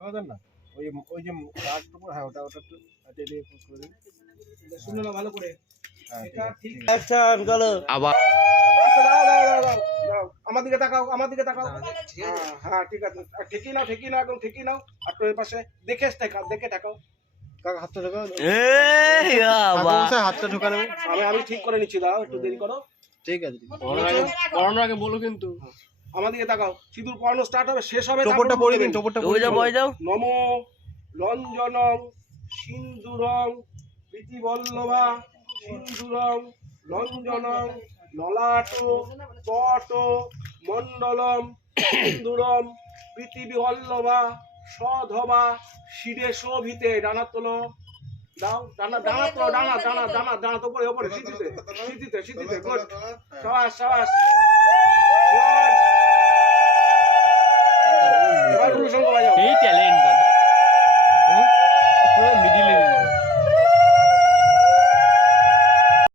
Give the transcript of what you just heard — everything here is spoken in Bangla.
বুঝলেন না? ওই ওই যে কার্ডটার উপর, হ্যাঁ ওটা একটু টেনে করে দিন। শুনে নাও ভালো করে। হ্যাঁ, এটা ঠিক ঠিক। আছে। অ্যাকশন চলো। আবার আচ্ছা, দাঁড়াও দাঁড়াও দাঁড়াও দাঁড়াও। আমার দিকে তাকাও, আমার দিকে তাকাও। হ্যাঁ হ্যাঁ ঠিক আছে। আর ঠিকই নাও, ঠিকই নাও, একদম ঠিকই নাও। আর তো এর পাশে দেখে তাকাও, দেখে তাকাও। কাকা হাতটা ঢোকাও। এই কাকা বাবা মশাই হাতটা ঢোকা নেবে। আমি ঠিক করে নিচ্ছি, দাঁড়াও একটু দেরি করো। ঠিক আছে, ঠিক আছে। পড়ানোর আগে বলো কিন্তু আমার দিকে তাকাও। সিঁদুর পড়ানো স্টার্ট হবে, শেষ হবে। টোপরটা তারপর পরিয়ে দিন, বলবেন। টোপরটা ওই পরিয়ে যাও দিন। বয় যাও নম রঞ্জনং সিন্ধুরং প্রীতিবল্লভা সিন্ধুরং রঞ্জনং ললাট পট মণ্ডলম সিন্ধুরম প্রীতিবল্লভা সধবা শিরে শোভিতে। ডানা তোলো, দাও ডানা, ডানা তোলো, ডানা ডানা ডানা ডানা তো উপরে উপরে সিঁথিতে সিঁথিতে সিঁথিতে। গুড, সাবাস সাবাস, গুড। এবার অনুসঙ্গ বাজাও। এই ট্যালেন্ট